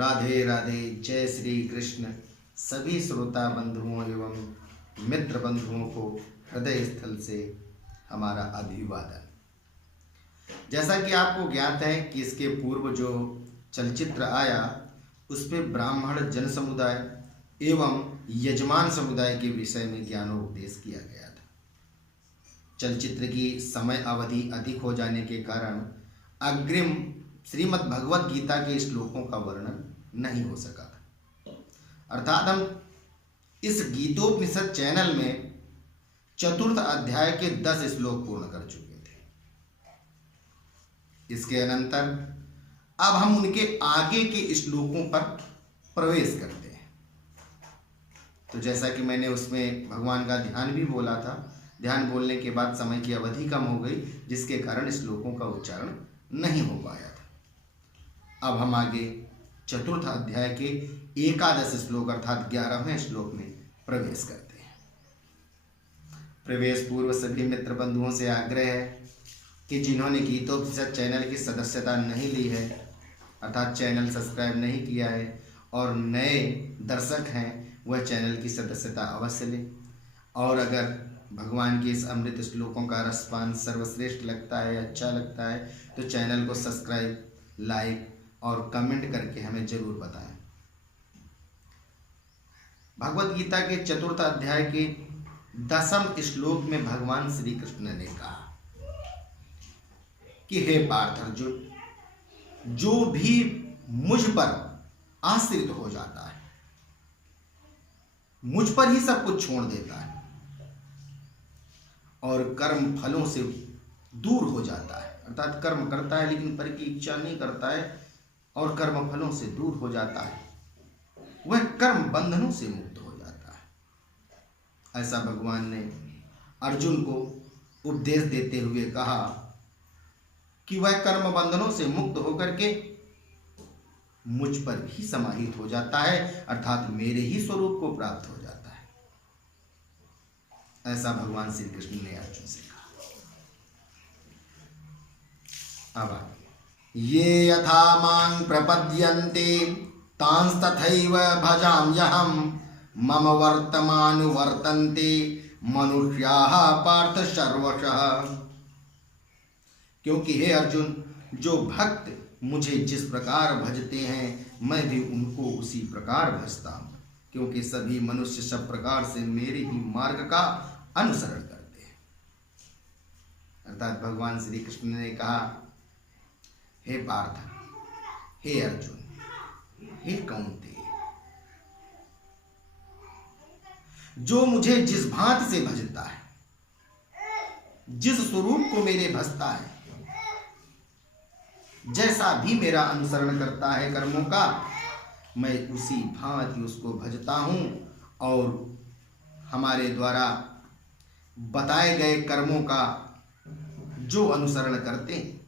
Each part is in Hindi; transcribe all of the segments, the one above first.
राधे राधे। जय श्री कृष्ण। सभी श्रोता बंधुओं एवं मित्र बंधुओं को हृदय स्थल से हमारा अभिवादन। जैसा कि आपको ज्ञात है कि इसके पूर्व जो चलचित्र आया उस पर ब्राह्मण जन समुदाय एवं यजमान समुदाय के विषय में ज्ञानोपदेश किया गया था। चलचित्र की समय अवधि अधिक हो जाने के कारण अग्रिम श्रीमद् भगवत गीता के श्लोकों का वर्णन नहीं हो सका था। अर्थात हम इस गीतोपनिषद चैनल में चतुर्थ अध्याय के 10 श्लोक पूर्ण कर चुके थे। इसके अनंतर अब हम उनके आगे के श्लोकों पर प्रवेश करते हैं। तो जैसा कि मैंने उसमें भगवान का ध्यान भी बोला था, ध्यान बोलने के बाद समय की अवधि कम हो गई, जिसके कारण श्लोकों का उच्चारण नहीं हो पाया था। अब हम आगे चतुर्थ अध्याय के 11 श्लोक अर्थात 11वें श्लोक में प्रवेश करते हैं। प्रवेश पूर्व सभी मित्र बंधुओं से आग्रह है कि जिन्होंने गीतोपनिषद चैनल की सदस्यता नहीं ली है अर्थात चैनल सब्सक्राइब नहीं किया है और नए दर्शक हैं वह चैनल की सदस्यता अवश्य लें। और अगर भगवान के इस अमृत श्लोकों का रसपान सर्वश्रेष्ठ लगता है, अच्छा लगता है तो चैनल को सब्सक्राइब, लाइक और कमेंट करके हमें जरूर बताएं। भगवत गीता के चतुर्थ अध्याय के 10वें श्लोक में भगवान श्री कृष्ण ने कहा कि हे पार्थ अर्जुन, जो भी मुझ पर आश्रित हो जाता है, मुझ पर ही सब कुछ छोड़ देता है और कर्म फलों से दूर हो जाता है अर्थात कर्म करता है लेकिन पर की इच्छा नहीं करता है और कर्म फलों से दूर हो जाता है, वह कर्म बंधनों से मुक्त हो जाता है। ऐसा भगवान ने अर्जुन को उपदेश देते हुए कहा कि वह कर्म बंधनों से मुक्त होकर के मुझ पर भी समाहित हो जाता है अर्थात मेरे ही स्वरूप को प्राप्त हो जाता है। ऐसा भगवान श्री कृष्ण ने अर्जुन से कहा। अब ये यथा मां प्रपद्यन्ते तांस्तथैव भजाम्यहम् मम वर्तमानुवर्तन्ते मनुष्याः पार्थ सर्वशः। क्योंकि हे अर्जुन, जो भक्त मुझे जिस प्रकार भजते हैं मैं भी उनको उसी प्रकार भजता हूँ, क्योंकि सभी मनुष्य सब प्रकार से मेरे ही मार्ग का अनुसरण करते हैं। अर्थात भगवान श्री कृष्ण ने कहा, हे पार्थ, हे अर्जुन, हे कौन्तेय, जो मुझे जिस भांति से भजता है, जिस स्वरूप को मेरे भजता है, जैसा भी मेरा अनुसरण करता है कर्मों का, मैं उसी भांति उसको भजता हूं और हमारे द्वारा बताए गए कर्मों का जो अनुसरण करते हैं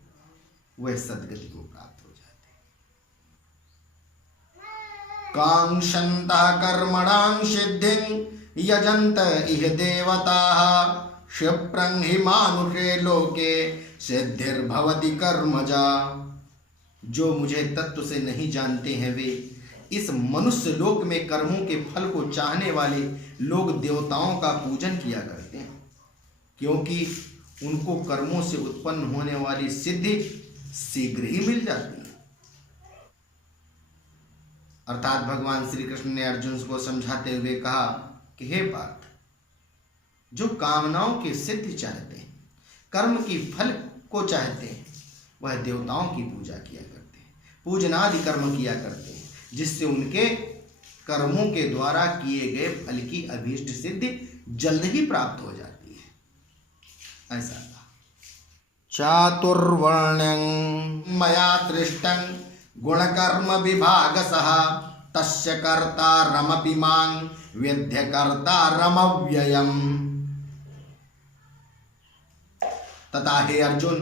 वह सद्गति को प्राप्त हो जाते हैं। कांक्षन्तः कर्मणां सिद्धिं यजन्त इह देवताः क्षिप्रं हि मानुषे लोके सिद्धिर्भवति कर्मजा। जो मुझे तत्व से नहीं जानते हैं वे इस मनुष्य लोक में कर्मों के फल को चाहने वाले लोग देवताओं का पूजन किया करते हैं, क्योंकि उनको कर्मों से उत्पन्न होने वाली सिद्धि शीघ्र ही मिल जाती है। अर्थात भगवान श्री कृष्ण ने अर्जुन को समझाते हुए कहा कि हे पार्थ, जो कामनाओं की सिद्धि चाहते हैं, कर्म की फल को चाहते हैं, वह देवताओं की पूजा किया करते हैं, पूजनादि कर्म किया करते हैं, जिससे उनके कर्मों के द्वारा किए गए फल की अभीष्ट सिद्धि जल्द ही प्राप्त हो जाती है। ऐसा चातुर्वर्ण्यं मया सृष्टं गुणकर्म विभागसः तस्य कर्तारमपि मां विद्य कर्तारमव्ययम्। तथा हे अर्जुन,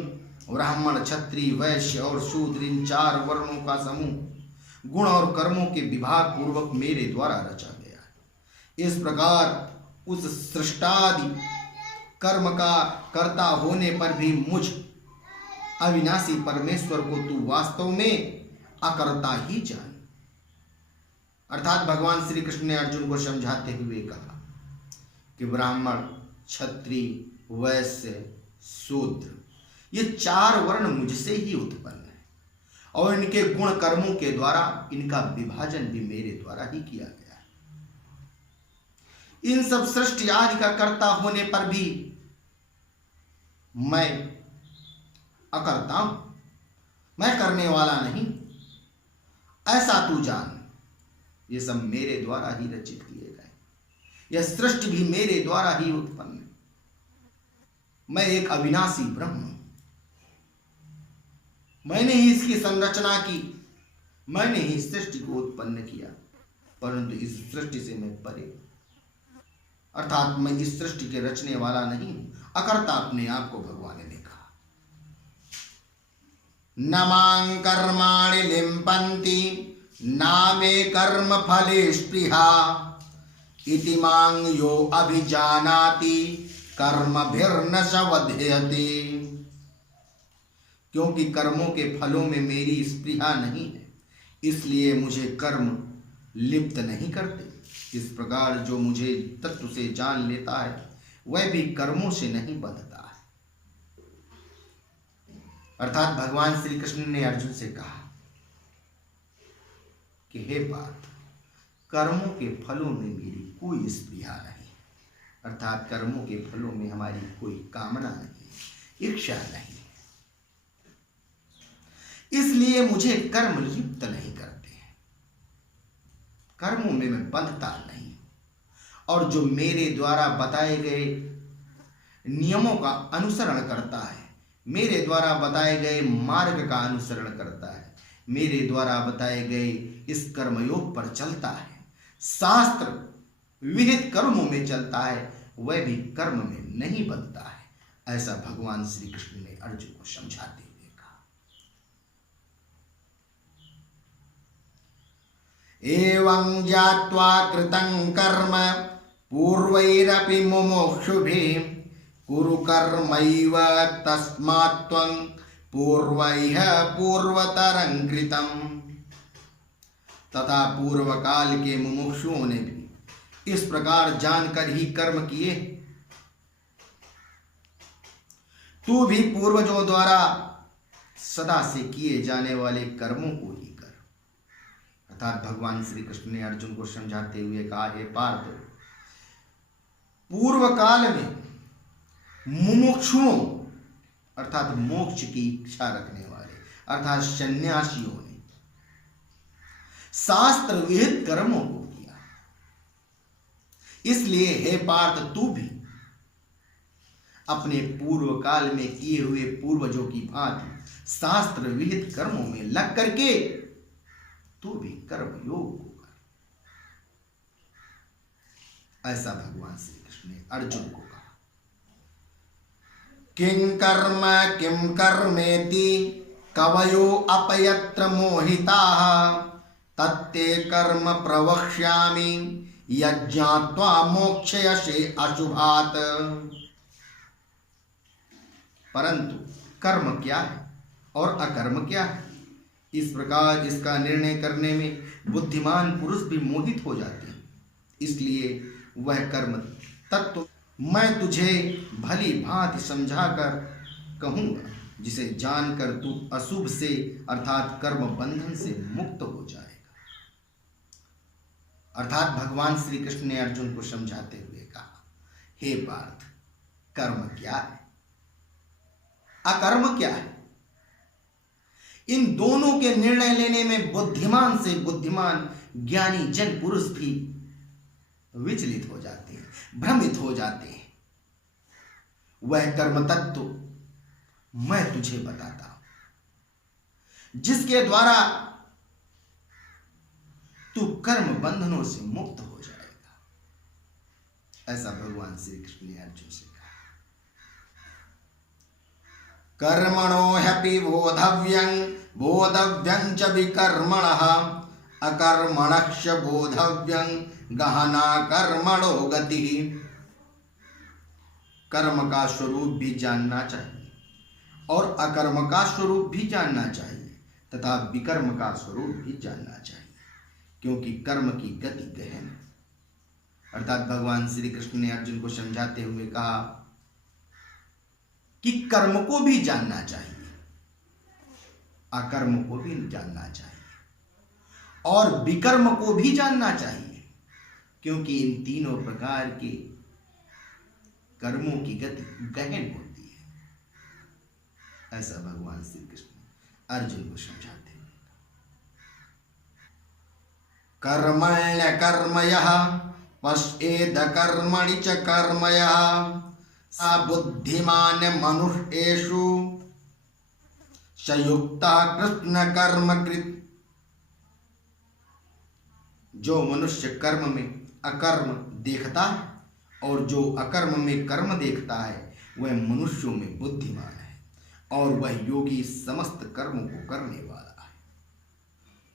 ब्राह्मण, क्षत्रिय, वैश्य और शूद्र इन 4 वर्णों का समूह गुण और कर्मों के विभाग पूर्वक मेरे द्वारा रचा गया है। इस प्रकार उस सृष्टादि कर्म का कर्ता होने पर भी मुझ अविनाशी परमेश्वर को तू वास्तव में अकर्ता ही जान, अर्थात भगवान श्री कृष्ण ने अर्जुन को समझाते हुए कहा कि ब्राह्मण, क्षत्रिय, वैश्य, शूद्र, ये 4 वर्ण मुझसे ही उत्पन्न है और इनके गुण कर्मों के द्वारा इनका विभाजन भी मेरे द्वारा ही किया गया है। इन सब सृष्टि आदि का कर्ता होने पर भी मैं अकर्ता हूं, मैं करने वाला नहीं, ऐसा तू जान। ये सब मेरे द्वारा ही रचित किए गए, यह सृष्टि भी मेरे द्वारा ही उत्पन्न है। मैं एक अविनाशी ब्रह्म हूं, मैंने ही इसकी संरचना की, मैंने ही सृष्टि को उत्पन्न किया, परंतु इस सृष्टि से मैं परे, अर्थात मैं इस सृष्टि के रचने वाला नहीं हूं, अकर्ता अपने आप को भगवान ने कहा। न मां कर्माणि लिम्पन्ति ना मे कर्म फले स्पृहा इति मां यो अभिजानाति कर्मभिर्न स वध्यते। क्योंकि कर्मों के फलों में मेरी स्पृहा नहीं है, इसलिए मुझे कर्म लिप्त नहीं करते। इस प्रकार जो मुझे तत्व से जान लेता है वह भी कर्मों से नहीं बंधता है। अर्थात भगवान श्री कृष्ण ने अर्जुन से कहा कि हे पार्थ, कर्मों के फलों में मेरी कोई स्पृहा नहीं, अर्थात कर्मों के फलों में हमारी कोई कामना नहीं, इच्छा नहीं, इसलिए मुझे कर्म लिप्त नहीं करते, कर्मों में मैं बंधता नहीं, और जो मेरे द्वारा बताए गए नियमों का अनुसरण करता है, मेरे द्वारा बताए गए मार्ग का अनुसरण करता है, मेरे द्वारा बताए गए इस कर्मयोग पर चलता है, शास्त्र विहित कर्मों में चलता है, वह भी कर्म में नहीं बंधता है। ऐसा भगवान श्री कृष्ण ने अर्जुन को समझाते हुए कहा। एवं ज्ञात्वा कृतं कर्म पूर्वैरपि मुमुक्षुभिः कुरु कर्मैव तस्मात् त्वं पूर्वैः पूर्वतरं कृतम्। तथा पूर्व काल के मुमुक्षुओं ने भी इस प्रकार जानकर ही कर्म किए। तू भी पूर्वजों द्वारा सदा से किए जाने वाले कर्मों को ही कर। अर्थात भगवान श्री कृष्ण ने अर्जुन को समझाते हुए कहा, हे पार्थ, पूर्व काल में मुमुक्षुओं अर्थात मोक्ष की इच्छा रखने वाले अर्थात सन्यासियों ने शास्त्र विहित कर्मों को किया। इसलिए हे पार्थ, तू भी अपने पूर्व काल में किए हुए पूर्वजों की भांति शास्त्र विहित कर्मों में लग करके तू भी कर्म योग को कर। ऐसा भगवान श्री कृष्ण ने अर्जुन को कहा। किं कर्म किं कर्मेति कवयो अपयत्र मोहिताः तत्ते कर्म प्रवक्ष्यामि यज्ञात्वा मोक्षयसे अशुभात्। परंतु कर्म क्या है और अकर्म क्या है, इस प्रकार इसका निर्णय करने में बुद्धिमान पुरुष भी मोहित हो जाते हैं। इसलिए वह कर्म तत्व मैं तुझे भली भांति समझाकर कहूँगा, जिसे जानकर तू अशुभ से अर्थात कर्म बंधन से मुक्त हो जाएगा। अर्थात भगवान श्री कृष्ण ने अर्जुन को समझाते हुए कहा, हे पार्थ, कर्म क्या है, अकर्म क्या है, इन दोनों के निर्णय लेने में बुद्धिमान से बुद्धिमान ज्ञानी जन पुरुष भी विचलित हो जाते हैं, भ्रमित हो जाते हैं। वह कर्म तत्व मैं तुझे बताता हूं, जिसके द्वारा तू कर्म बंधनों से मुक्त हो जाएगा। ऐसा भगवान श्री कृष्ण ने अर्जुन से कहा। कर्मणो ह्यपि बोधव्यं च विकर्मणः अकर्मणश्च बोधव्यं गहना कर्मणो गतिः। कर्म का स्वरूप भी जानना चाहिए और अकर्म का स्वरूप भी जानना चाहिए तथा विकर्म का स्वरूप भी जानना चाहिए। क्योंकि कर्म की गति गहन है। अर्थात भगवान श्री कृष्ण ने अर्जुन को समझाते हुए कहा कि कर्म को भी जानना चाहिए, अकर्म को भी जानना चाहिए और विकर्म को भी जानना चाहिए, क्योंकि इन तीनों प्रकार के कर्मों की गति गहन होती है। ऐसा भगवान श्री कृष्ण अर्जुन को समझाते हैं। कर्मण्य कर्मयः पश्येद कर्मणि च कर्मयः सा बुद्धिमान मनुष्येषु संयुक्ता कृष्ण कर्मकृत्। जो मनुष्य कर्म में अकर्म देखता है और जो अकर्म में कर्म देखता है वह मनुष्यों में बुद्धिमान है और वह योगी समस्त कर्मों को करने वाला है।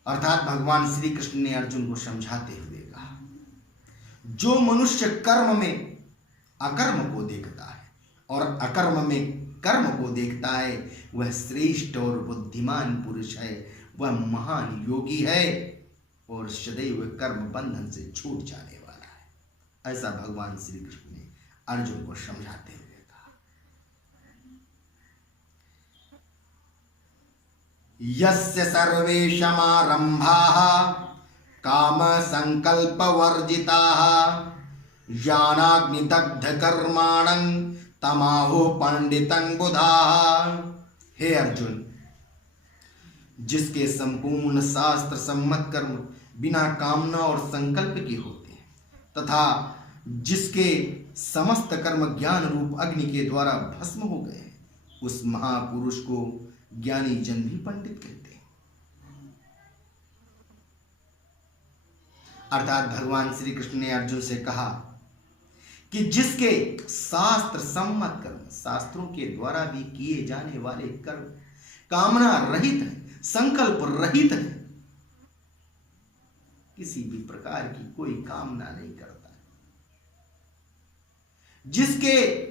अर्थात भगवान श्री कृष्ण ने अर्जुन को समझाते हुए कहा, जो मनुष्य कर्म में अकर्म को देखता है और अकर्म में कर्म को देखता है वह श्रेष्ठ और बुद्धिमान पुरुष है, वह महान योगी है और सदैव कर्म बंधन से छूट जाने वाला है। ऐसा भगवान श्री कृष्ण ने अर्जुन को समझाते हुए कहा। यस्य सर्वे समारंभाः काम संकल्प वर्जिताः ज्ञानाग्निदग्ध कर्माणं तमाहु पंडितं बुधाः। हे अर्जुन, जिसके संपूर्ण शास्त्र सम्मत कर्म बिना कामना और संकल्प के होते हैं तथा जिसके समस्त कर्म ज्ञान रूप अग्नि के द्वारा भस्म हो गए हैं, उस महापुरुष को ज्ञानी जन भी पंडित कहते हैं। अर्थात भगवान श्री कृष्ण ने अर्जुन से कहा कि जिसके शास्त्र सम्मत कर्म, शास्त्रों के द्वारा भी किए जाने वाले कर्म कामना रहित है, संकल्प रहित है, किसी भी प्रकार की कोई कामना नहीं करता है, जिसके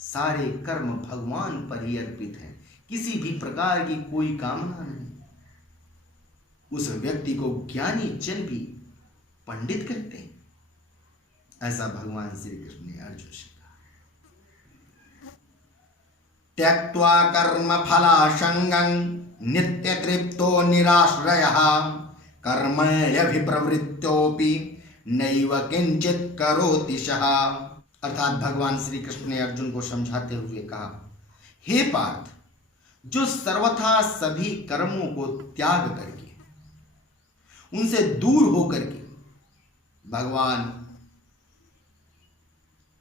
सारे कर्म भगवान पर ही अर्पित हैं, किसी भी प्रकार की कोई कामना नहीं, उस व्यक्ति को ज्ञानी जन भी पंडित कहते हैं। ऐसा भगवान श्री कृष्ण ने अर्जुन से कहा। त्यक्त्वा कर्म फलासंगं नित्य तृप्तो निराश्रयः कर्मण्यभिप्रवृत्तोऽपि नैव किंचित करोति सः। अर्थात भगवान श्री कृष्ण ने अर्जुन को समझाते हुए कहा, हे पार्थ, जो सर्वथा सभी कर्मों को त्याग करके उनसे दूर होकर के भगवान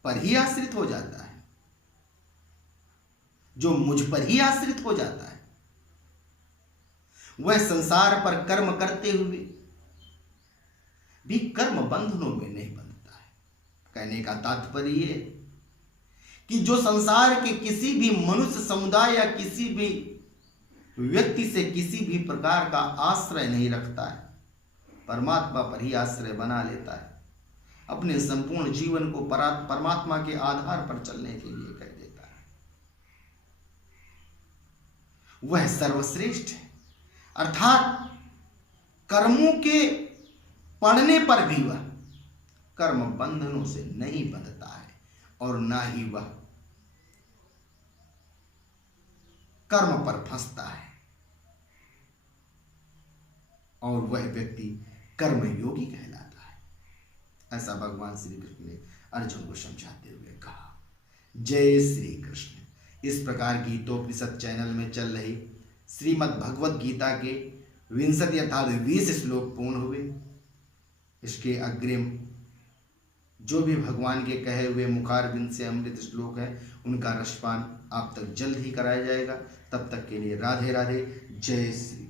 पर ही आश्रित हो जाता है, जो मुझ पर ही आश्रित हो जाता है, वह संसार पर कर्म करते हुए भी कर्म बंधनों में नहीं बंधता है। कहने का तात्पर्य है कि जो संसार के किसी भी मनुष्य समुदाय या किसी भी व्यक्ति से किसी भी प्रकार का आश्रय नहीं रखता है, परमात्मा पर ही आश्रय बना लेता है, अपने संपूर्ण जीवन को परमात्मा के आधार पर चलने के लिए कर देता है, वह सर्वश्रेष्ठ है। अर्थात कर्मों के पड़ने पर भी वह कर्म बंधनों से नहीं बंधता है और ना ही वह कर्म पर फंसता है, और वह व्यक्ति कर्मयोगी कहलाता है। ऐसा भगवान श्री कृष्ण ने अर्जुन को समझाते हुए कहा। जय श्री कृष्ण। इस प्रकार गीतोपनिषद चैनल में चल रही श्रीमद् भगवद गीता के 20 अर्थात 20 श्लोक पूर्ण हुए। इसके अग्रिम जो भी भगवान के कहे हुए मुखारबिंद से अमृत श्लोक है उनका रसपान आप तक जल्द ही कराया जाएगा। तब तक के लिए राधे राधे। जय श्री